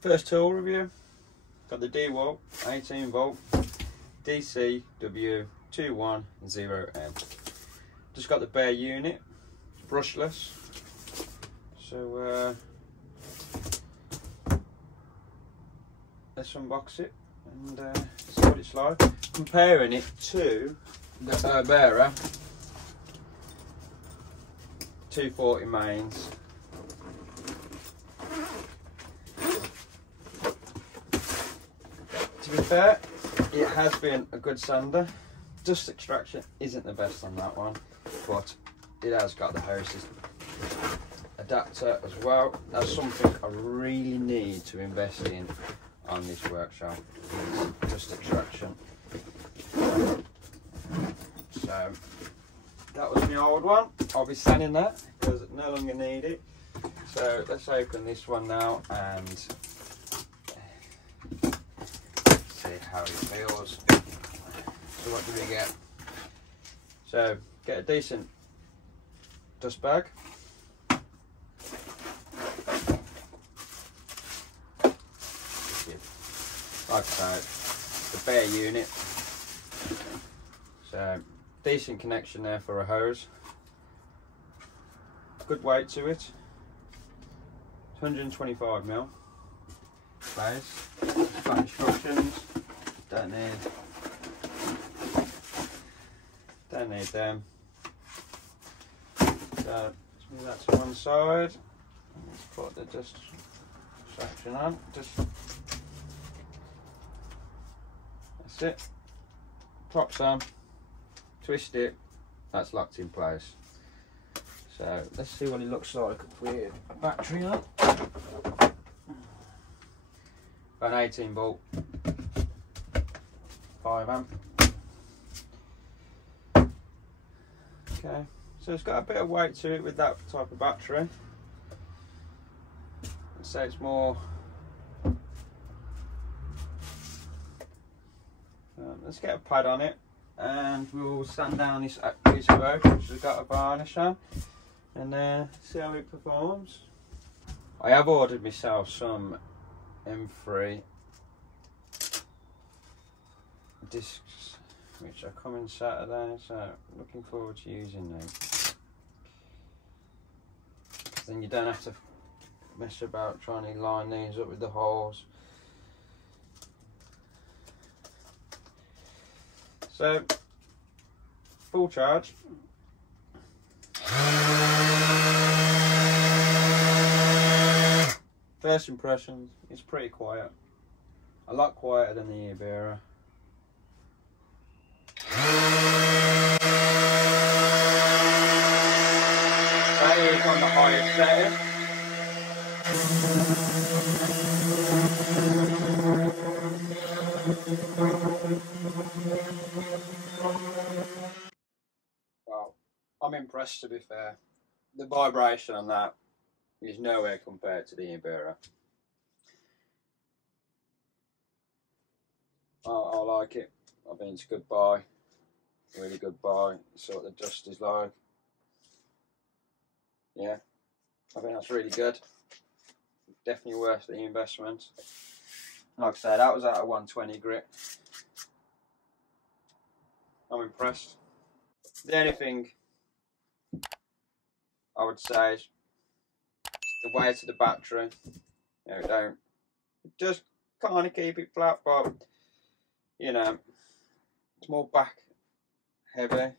First tool review, got the Dewalt 18V Dcw210N. Just got the bare unit, brushless. So let's unbox it and see what it's like. Comparing it to the ERBAUER 240 mains. To be fair, it has been a good sander. Dust extraction isn't the best on that one, but it has got the hoses adapter as well. That's something I really need to invest in on this workshop, dust extraction. So that was my old one. I'll be selling that because I no longer need it. So let's open this one now and see how it feels. So what do we get? So get a decent dust bag. Like I say, the bare unit. So decent connection there for a hose. Good weight to it. 125mm. Base. Got instructions. Don't need them. So let's move that to one side. Let's put the dust extraction on. That's it. Props on. Twist it. That's locked in place. So let's see what it looks like with a battery on. Got an 18V, 5A. Okay, so it's got a bit of weight to it with that type of battery. Let's say it's more. Let's get a pad on it and we'll sand down this piece of oak which has got a varnish on and see how it performs. I have ordered myself some M3 discs which are coming Saturday, so looking forward to using them. Then you don't have to mess about trying to line these up with the holes. So, full charge. First impressions, it's pretty quiet. A lot quieter than the ERBAUER. That is on the highest setting. Well, I'm impressed, to be fair. The vibration on that is nowhere compared to the ERBAUER. I like it. I think it's a good buy. Really good buy. See what the dust is like. Yeah, I think that's really good. Definitely worth the investment. Like I said, that was at a 120 grit. I'm impressed. The only thing I would say is the weight of the battery. You know, just kind of keep it flat, but you know, it's more back heavy.